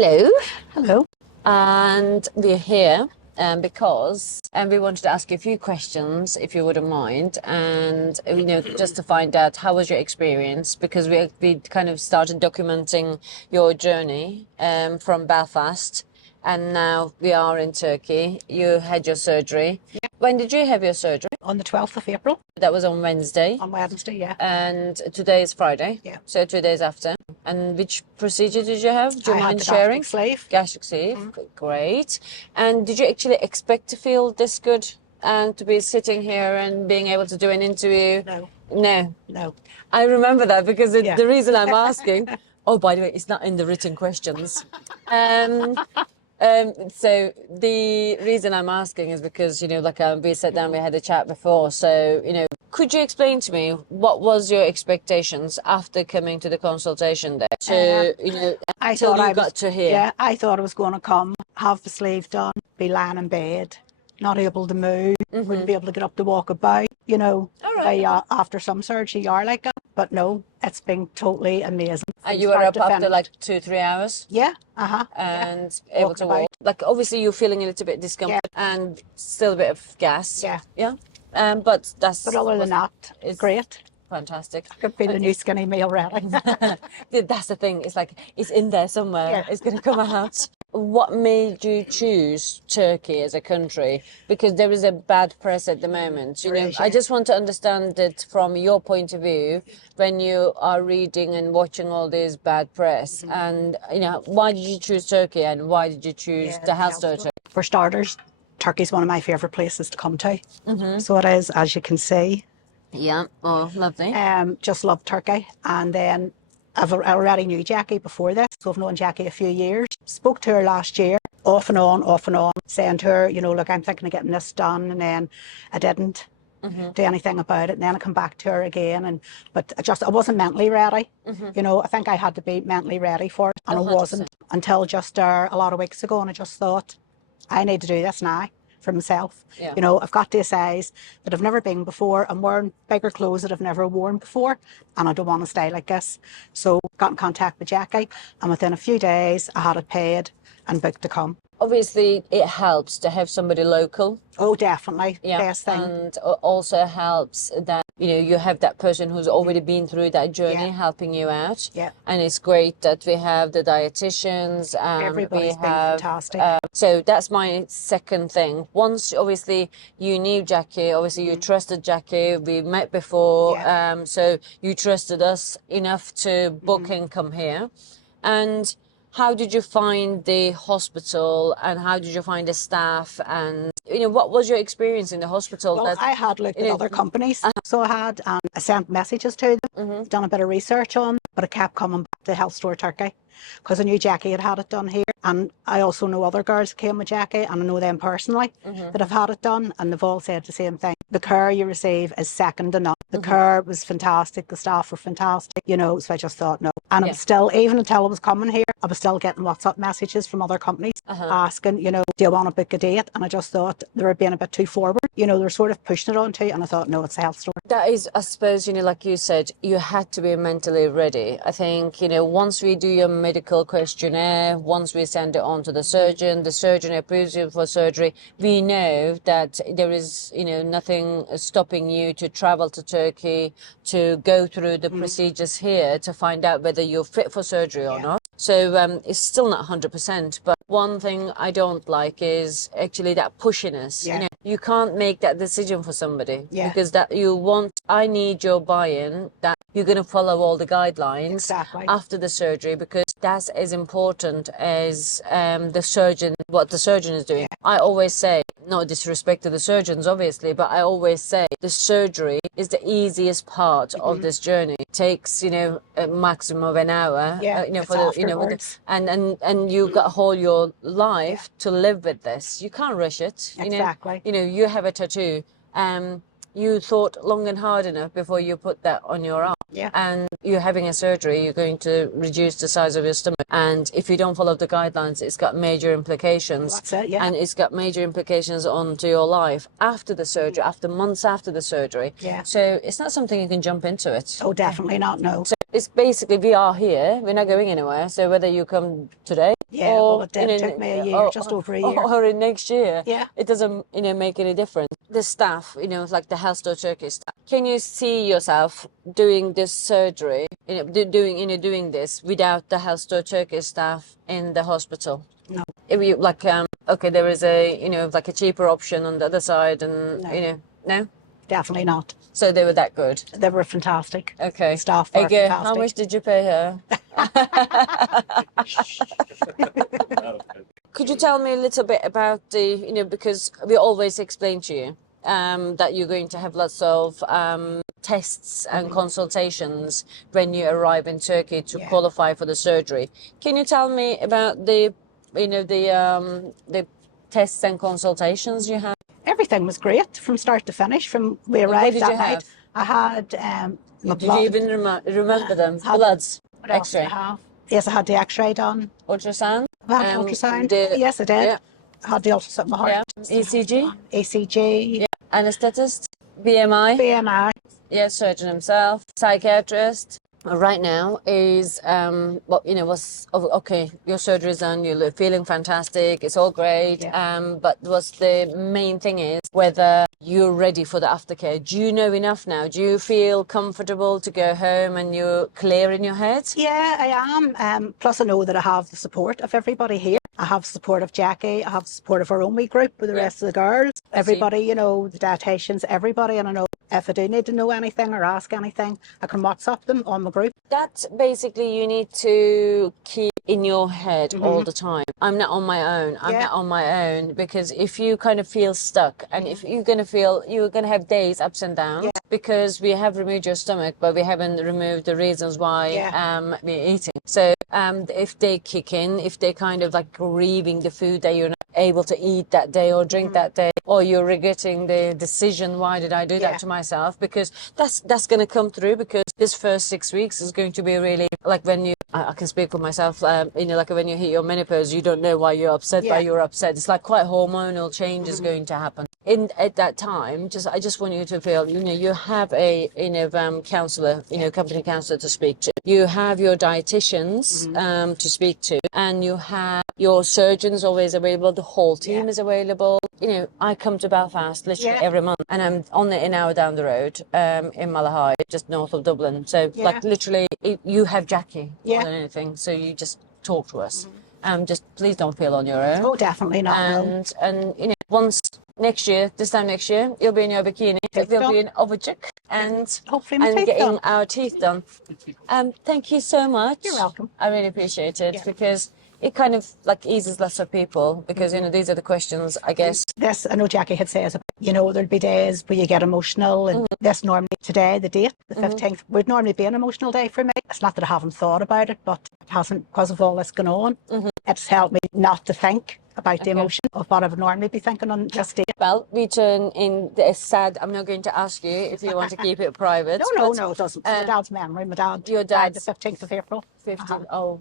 Hello, Hello. and we're here because we wanted to ask you a few questions, if you wouldn't mind, and just to find out how was your experience, because we kind of started documenting your journey from Belfast, and now we are in Turkey. You had your surgery. Yeah. When did you have your surgery? On the 12th of April. That was on Wednesday. On Wednesday, yeah. And today is Friday. Yeah. So 2 days after. And which procedure did you have? Do you I had mind the sharing? gastric sleeve. Gastric sleeve. Great. And did you actually expect to feel this good and to be sitting here and being able to do an interview? No, No. no. I remember that because Yeah. the reason I'm asking, oh, by the way, it's not in the written questions. So the reason I'm asking is because, we sat down, we had a chat before. So, could you explain to me what was your expectations after coming to the consultation there I until thought you I got was, to here? yeah, I thought I was going to come, have the sleeve done, be lying in bed, not able to move, wouldn't be able to get up to walk about, All right. after some surgery you are like that. But no, it's been totally amazing. And from you were start up to after finish. like 2-3 hours Yeah, and able Walking to walk. about. Like obviously you're feeling a little bit discomfort and still a bit of gas. Yeah. Yeah. But But other than that, it's great. fantastic. Could be the new skinny me already. That's the thing. It's like it's in there somewhere. Yeah. It's going to come out. What made you choose Turkey as a country? Because there is a bad press at the moment. I just want to understand it from your point of view when you are reading and watching all this bad press. And why did you choose Turkey and why did you choose the health store? For starters, Turkey's one of my favourite places to come to. So it is, as you can see. Yeah. Oh, lovely. Just love Turkey. And then I already knew Jackie before this, so I've known Jackie a few years. Spoke to her last year, off and on, saying to her, look, I'm thinking of getting this done, and then I didn't do anything about it. And then I come back to her again, but I wasn't mentally ready. I think I had to be mentally ready for it, and I wasn't until just a lot of weeks ago, and I just thought, I need to do this now. For myself. Yeah. I've got to a size that I've never been before. I'm wearing bigger clothes that I've never worn before, and I don't want to stay like this. So got in contact with Jackie, and within a few days I had it paid and booked to come. Obviously, it helps to have somebody local. Oh, definitely. Yeah. Best thing. And also helps that, you have that person who's already been through that journey helping you out. Yeah. And it's great that we have the dietitians. Everybody's been fantastic. So that's my second thing. Once, obviously, you knew Jackie, obviously you trusted Jackie. We met before. Yeah. So you trusted us enough to book and come here. And how did you find the hospital and how did you find the staff and what was your experience in the hospital? Well, I had looked at other companies, so I had I sent messages to them, done a bit of research on them, but I kept coming back to Health Store Turkey because I knew Jackie had it done here, and I also know other girls came with Jackie, and I know them personally that have had it done, and they've all said the same thing. The care you receive is second to none. The care was fantastic, the staff were fantastic, so I just thought no. And I was still, even until I was coming here, I was still getting WhatsApp messages from other companies asking, do you want to book a date? And I just thought they were being a bit too forward. They're sort of pushing it on to you, and I thought, no, it's a health store. That is, I suppose, like you said, you had to be mentally ready. I think, once we do your medical questionnaire, once we send it on to the surgeon approves you for surgery, we know that there is, nothing stopping you to travel to Turkey, to go through the procedures here to find out whether you're fit for surgery or not. So it's still not 100%, but one thing I don't like is actually that pushiness. You can't make that decision for somebody because I need your buy-in that you're going to follow all the guidelines after the surgery, because that's as important as what the surgeon is doing. I always say, no disrespect to the surgeons, obviously, but I always say the surgery is the easiest part of this journey. It takes, a maximum of an hour, and you got a whole your life to live with this. You can't rush it. Exactly. You have a tattoo. You thought long and hard enough before you put that on your arm. Yeah. And you're having a surgery, you're going to reduce the size of your stomach. And if you don't follow the guidelines, it's got major implications. That's it, yeah. And it's got major implications onto your life after the surgery, after months after the surgery. Yeah. So it's not something you can jump into it. Oh, definitely not, no. So it's basically we are here. We're not going anywhere. So whether you come today Yeah, or well, it did. It took me a year, just over a year. or in next year, Yeah. it doesn't make any difference. The staff, like the Health Store Turkey staff. Can you see yourself doing this surgery, doing this without the Health Store Turkey staff in the hospital? No. If you okay, there is a like a cheaper option on the other side, and No. no. Definitely not. So they were that good. They were fantastic. Okay. Staff were Ege, fantastic. how much did you pay her? Could you tell me a little bit about the, because we always explain to you that you're going to have lots of tests and consultations when you arrive in Turkey to qualify for the surgery. Can you tell me about the tests and consultations you have? Everything was great from start to finish. From we arrived that night, I had my Did blood. you even remember them? Bloods, What else did I X-ray, have? Yes, I had the X-ray done. ultrasound. I had ultrasound. Yes, I did. Yeah. I had the ultrasound. My heart. Yeah. ECG. ECG. Yeah. Anesthetist. BMI. BMI. Yeah, surgeon himself. Psychiatrist. Right now is okay, your surgery's done, you're feeling fantastic, it's all great. But what's the main thing is whether you're ready for the aftercare. Do you know enough now? Do you feel comfortable to go home and you're clear in your head? Yeah, I am. Plus I know that I have the support of everybody here. I have support of Jackie, I have the support of our own wee group with the rest of the girls. Everybody, the dietitians, everybody, and I know if I do need to know anything or ask anything, I can WhatsApp them on my group. That's basically you need to keep in your head all the time. I'm not on my own. I'm not on my own, because if you kind of feel stuck and if you're going to have days ups and downs because we have removed your stomach, but we haven't removed the reasons why we're eating. So if they kick in, if they kind of like grieving the food that you're not able to eat that day or drink that day, or you're regretting the decision, why did I do that to myself? Because that's going to come through, because this first 6 weeks is going to be really like when you, I can speak for myself, like when you hit your menopause, you don't know why you're upset, why you're upset. It's like quite hormonal change is going to happen. At that time, I just want you to feel, you have a, counselor, company counselor to speak to. You have your dietitians to speak to, and you have your surgeons always available. The whole team is available. I come to Belfast literally every month, and I'm only an hour down the road in Malahide, just north of Dublin. So like literally, you have Jackie more than anything. So you just talk to us. Just please don't feel on your own. Oh, definitely not. And once this time next year, you'll be in your bikini, we'll be in overcheck, and hopefully my teeth getting done. our teeth done. Thank you so much. You're welcome. I really appreciate it because it kind of like eases lots of people, because these are the questions, I guess. This, I know Jackie had says, there'll be days where you get emotional, and this normally today, the date, the 15th, would normally be an emotional day for me. It's not that I haven't thought about it, but it hasn't, because of all that's going on. It's helped me not to think about the emotion of what I would normally be thinking on this day. Well, we turn in the sad. I'm not going to ask you if you want to keep it private. No, it doesn't. My dad's memory. My dad your died dad's the 15th of April. 15th. Oh,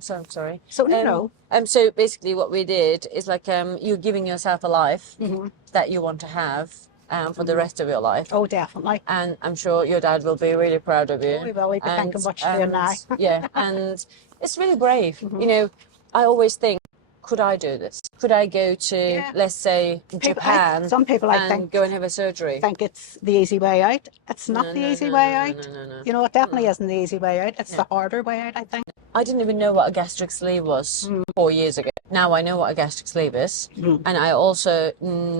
so I'm sorry. So no. So basically, what we did is like you're giving yourself a life that you want to have for the rest of your life. Oh, definitely. And I'm sure your dad will be really proud of you. Oh, he will. He'll be thinking what you're doing now. Yeah, and it's really brave. I always think, could I do this? Could I go to, let's say, Japan? Some people, I think, go and have a surgery. think it's the easy way out. It's not the easy way out. No. It definitely isn't the easy way out. It's the harder way out, I think. I didn't even know what a gastric sleeve was 4 years ago. Now I know what a gastric sleeve is. And I also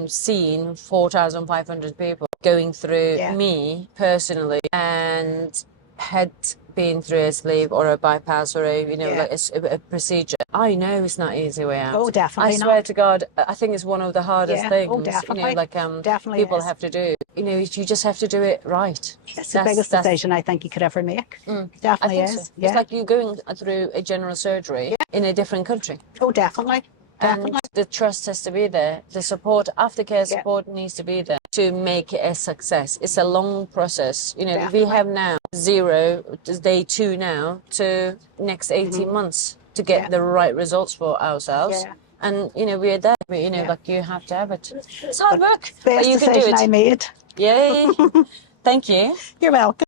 seen 4,500 people going through me personally and had been through a sleeve or a bypass or a procedure. I know it's not easy way out. Oh, definitely I swear to God, I think it's one of the hardest things. Oh, definitely. Definitely people is. have to do. You just have to do it right. It's the biggest decision I think you could ever make. Definitely I think is. so. It's like you going through a general surgery in a different country. Oh, definitely. And the trust has to be there. The support, aftercare support needs to be there to make it a success. It's a long process. We have now 0, day 2 now, to next 18 months to get the right results for ourselves. And, we're there. Like you have to have it. It's hard work, but Best you can do decision it. I made. Yay. Thank you. You're welcome.